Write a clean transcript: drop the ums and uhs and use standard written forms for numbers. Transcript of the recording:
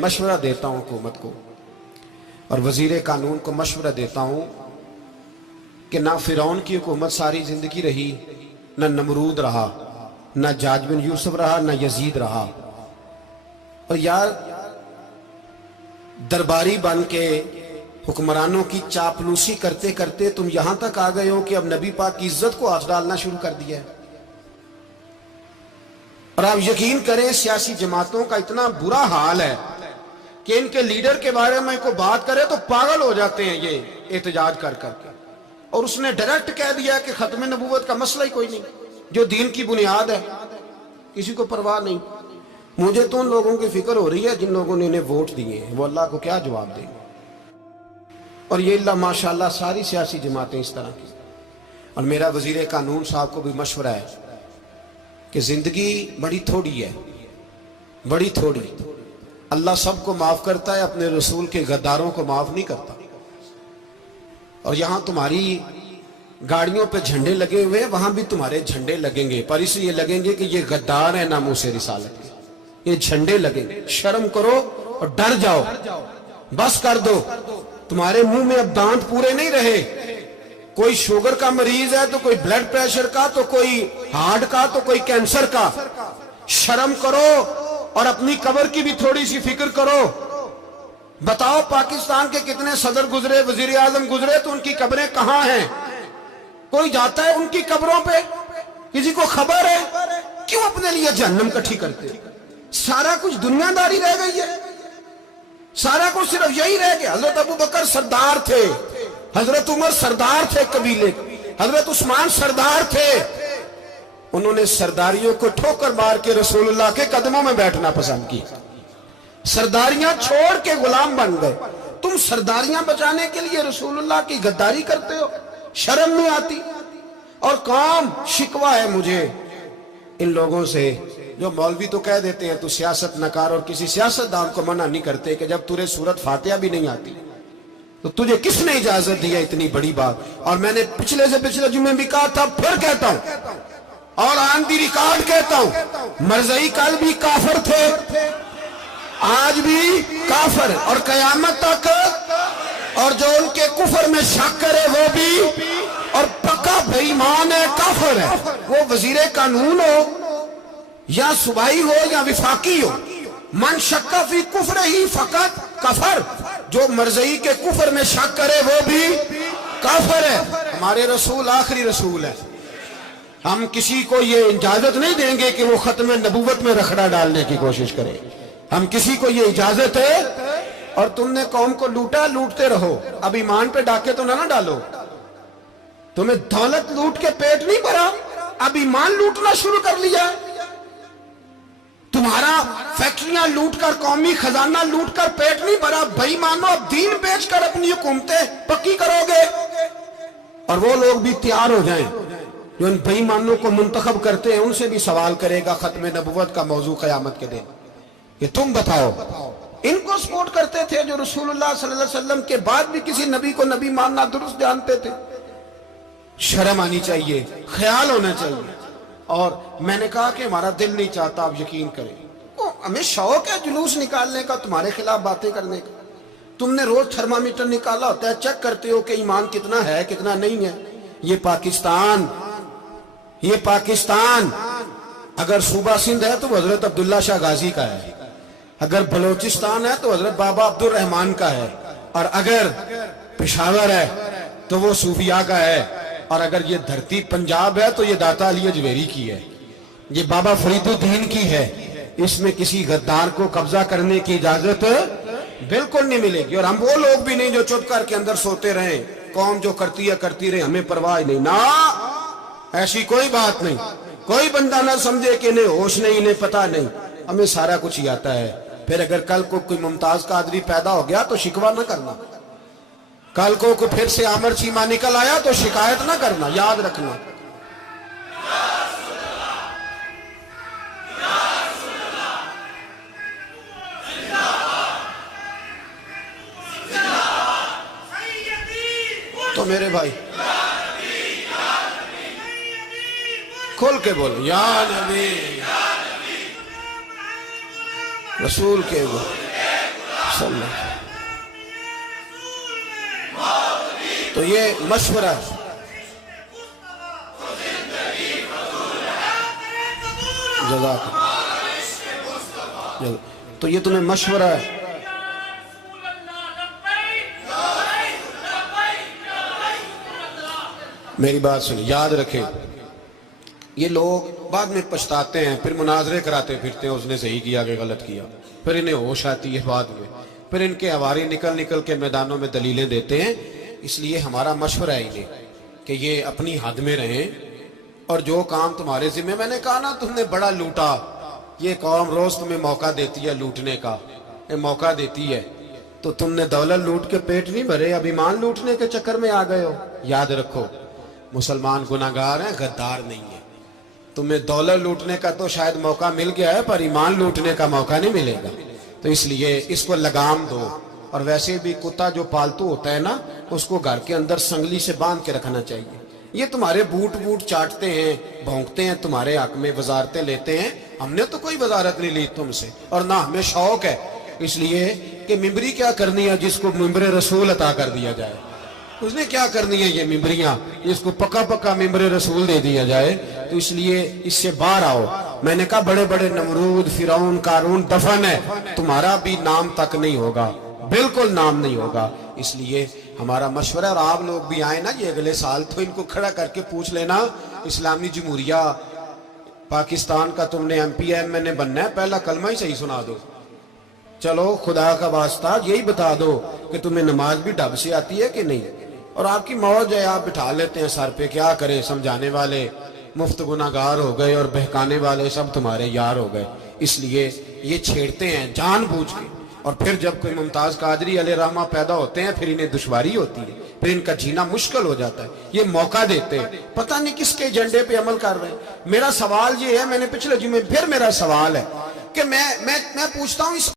मशवरा देता हूँ हुकूमत को और वजीर कानून को मशवरा देता हूँ कि ना फिरौन की हुकूमत सारी जिंदगी रही, ना नमरूद रहा, ना जाज बिन यूसुफ रहा, ना यजीद रहा। और यार दरबारी बन के हुक्मरानों की चापलूसी करते करते तुम यहां तक आ गए हो कि अब नबी पाक की इज्जत को आंच डालना शुरू कर दिया है। और आप यकीन करें सियासी जमातों का इतना बुरा हाल है कि इनके लीडर के बारे में कोई बात करे तो पागल हो जाते हैं ये एहतजाज कर करके। और उसने डायरेक्ट कह दिया कि खत्म नबूवत का मसला ही कोई नहीं, जो दीन की बुनियाद है, किसी को परवाह नहीं। मुझे तो उन लोगों की फिक्र हो रही है जिन लोगों ने इन्हें वोट दिए हैं, वो अल्लाह को क्या जवाब देंगे। और ये अल्लाह माशाल्लाह सारी सियासी जमातें इस तरह की। और मेरा वजीर कानून साहब को भी मशवरा है कि जिंदगी बड़ी थोड़ी है, बड़ी थोड़ी। अल्लाह सबको माफ करता है, अपने रसूल के गद्दारों को माफ नहीं करता। और यहां तुम्हारी गाड़ियों पे झंडे लगे हुए हैं, वहां भी तुम्हारे झंडे लगेंगे, पर इसलिए लगेंगे कि ये गद्दार है नामूसे रिसालत के। ये झंडे लगेंगे। शर्म करो और डर जाओ, बस कर दो। तुम्हारे मुंह में अब दांत पूरे नहीं रहे। कोई शुगर का मरीज है तो कोई ब्लड प्रेशर का, तो कोई हार्ट का, तो कोई कैंसर का। शर्म करो और अपनी कब्र की भी थोड़ी सी फिक्र करो। बताओ पाकिस्तान के कितने सदर गुजरे, वजीर आजम गुजरे, तो उनकी कब्रें कहां हैं? कोई जाता है उनकी कब्रों पे? किसी को खबर है? क्यों अपने लिए जहन्नम इकट्ठी करते? सारा कुछ दुनियादारी रह गई है, सारा कुछ सिर्फ यही रह गया। हजरत अबू बकर सरदार थे, हजरत उमर सरदार थे कबीले, हजरत उस्मान सरदार थे। उन्होंने सरदारियों को ठोकर मार के रसूलुल्लाह के कदमों में बैठना पसंद किया। सरदारियां छोड़ के गुलाम बन गए। तुम सरदारियां बचाने के लिए रसूलुल्लाह की गद्दारी करते हो, शर्म नहीं आती? और काम शिकवा है मुझे इन लोगों से जो मौलवी तो कह देते हैं तू सियासत नकार, और किसी सियासतदान को मना नहीं करते कि जब तुझे सूरत फातिहा भी नहीं आती तो तुझे किसने इजाजत दी है इतनी बड़ी बात। और मैंने पिछले से पिछले जुम्मे भी कहा था, फिर कहता हूं और ऑन दी रिकॉर्ड कहता हूं, मरज़ई कल भी काफिर थे, आज भी काफिर और कयामत तक। और जो उनके कुफर में शक करे वो भी, और पक्का बेईमान है, काफिर है। वो वजीर कानून हो या सुबाई हो या विफाकी हो, मन शक्का फी कुफर ही फकत कफर। जो मरज़ई के कुफर में शक करे वो भी काफिर है। हमारे रसूल आखिरी रसूल है। हम किसी को ये इजाजत नहीं देंगे कि वो खत्म नबूवत में रखड़ा डालने की कोशिश करे। हम किसी को ये इजाजत है। और तुमने कौम को लूटा, लूटते रहो, अब ईमान पे डाके तो ना डालो। तुम्हें दौलत लूट के पेट नहीं भरा, अब ईमान लूटना शुरू कर लिया। तुम्हारा फैक्ट्रियां लूटकर, कौमी खजाना लूटकर पेट नहीं भरा। भाई मानो अब दीन बेचकर अपनी हुकूमतें पक्की करोगे। और वो लोग भी तैयार हो जाएं जो इन बेईमानों को मुंतखब करते हैं, उनसे भी सवाल करेगा खत्म नबुव्वत का मौजू कयामत के दिन कि तुम बताओ। इनको सपोर्ट करते थे जो रसूलुल्लाह सल्लल्लाहु अलैहि वसल्लम के बाद भी किसी नबी को नबी मानना दुरुस्त जानते थे। शर्म आनी चाहिए, ख्याल होना चाहिए। और मैंने कहा कि हमारा दिल नहीं चाहता, आप यकीन करें, हमें शौक है जुलूस निकालने का, तुम्हारे खिलाफ बातें करने का। तुमने रोज थर्मामीटर निकाला होता है, चेक करते हो कि ईमान कितना है कितना नहीं है। ये पाकिस्तान अगर सूबा सिंध है तो हजरत अब्दुल्ला शाह गाजी का है, अगर बलोचिस्तान है तो हजरत बाबा अब्दुल रहमान का है, और अगर पेशावर है तो वो सूफिया का है, और अगर ये धरती पंजाब है तो ये दाता अली अजमेरी की है, ये बाबा फरीदुद्दीन की है। इसमें किसी गद्दार को कब्जा करने की इजाजत बिल्कुल नहीं मिलेगी। और हम वो लोग भी नहीं जो चुप करके अंदर सोते रहे, कौम जो करती है करती रहे, हमें परवाह नहीं। ना, ऐसी कोई बात नहीं। कोई बंदा ना समझे कि इन्हें होश नहीं, इन्हें पता नहीं, हमें सारा कुछ ही आता है। फिर अगर कल को कोई मुमताज कादरी पैदा हो गया तो शिकवा ना करना। कल को कोई फिर से आमर चीमा निकल आया तो शिकायत ना करना, याद रखना। तो मेरे भाई खोल के बोलो, या नबी रसूल के बोलो। تو یہ مشورہ ہے. جزاک اللہ. تو یہ تمہیں مشورہ ہے. میری بات سنیں، یاد رکھیں، یہ لوگ بعد میں پچھتاتے ہیں، پھر مناظرے کراتے پھرتے ہیں، اس نے صحیح کیا کہ غلط کیا، پھر انہیں ہوش آتی ہے بعد میں، پھر ان کے ہواری نکل نکل کے میدانوں میں دلیلیں دیتے ہیں. اس لیے ہمارا مشورہ ہے انہیں کہ یہ اپنی حد میں رہیں، اور جو کام تمہارے ذمہ، میں نے کہا نا تم نے بڑا لوٹا، یہ قوم روز تمہیں موقع دیتی ہے لوٹنے کا، یہ موقع دیتی ہے، تو تم نے دولت لوٹ کے پیٹ نہیں بھرے، اب ایمان لوٹنے کے چکر میں آ گئے ہو. یاد رکھو، مسلمان گناہگار ہیں، غدار نہیں ہے. تمہیں دولت لوٹنے کا تو شاید موقع مل گیا ہے، پر ایمان لوٹنے کا موقع نہیں ملے گا. تو اس لیے اس کو لگام دو. اور ویسے بھی کتا جو پالتو ہوتا ہے نا، اس کو گھر کے اندر سنگلی سے باندھ کے رکھنا چاہیے. یہ تمہارے بوٹ چاٹتے ہیں، بھونکتے ہیں، تمہارے حق میں وزارتیں لیتے ہیں. ہم نے تو کوئی وزارت نہیں لی تم سے، اور نہ ہمیں شوق ہے اس لیے کہ ممبری کیا کرنی ہے جس کو ممبر رسول عطا کر دیا جائے. اس نے کیا کرنی ہے یہ ممبریاں جس کو پکا پکا ممبر رسول دے دیا جائے. تو اس لیے اس سے باہر آؤ. میں نے کہا بڑے بڑے نمرود، فرعون، قارون دفن ہے، تمہارا بھی نام تک نہیں ہوگا، بالکل نام نہیں ہوگا. اس لیے ہمارا مشورہ، اور آپ لوگ بھی آئیں نا یہ اگلے سال، تو ان کو کھڑا کر کے پوچھ لینا، اسلامی جمہوریہ پاکستان کا تم نے ایم پی ایم نے بننا ہے، پہلا کلمہ ہی صحیح سنا دو. چلو خدا کا واسطہ یہی بتا دو کہ تمہیں نماز بھی ڈھب سے آتی ہے کہ نہیں. اور آپ کی موج ہے، آپ بٹھا لیتے ہیں سر پہ، کیا کریں، سمجھانے والے مفت گناہگار ہو گئے اور بہکانے والے سب تمہارے یار ہو گئے. اس لیے یہ چھیڑتے ہیں جان بوجھ کے. اور پھر جب کوئی ممتاز قادری علیہ رحمہ پیدا ہوتے ہیں، پھر انہیں دشواری ہوتی ہے، پھر ان کا جینا مشکل ہو جاتا ہے. یہ موقع دیتے ہیں، پتہ نہیں کس کے ایجنڈے پہ عمل کر رہے ہیں. میرا سوال یہ ہے، میں نے پچھلے جمعے پھر میرا سوال ہے کہ میں پوچھتا ہوں اس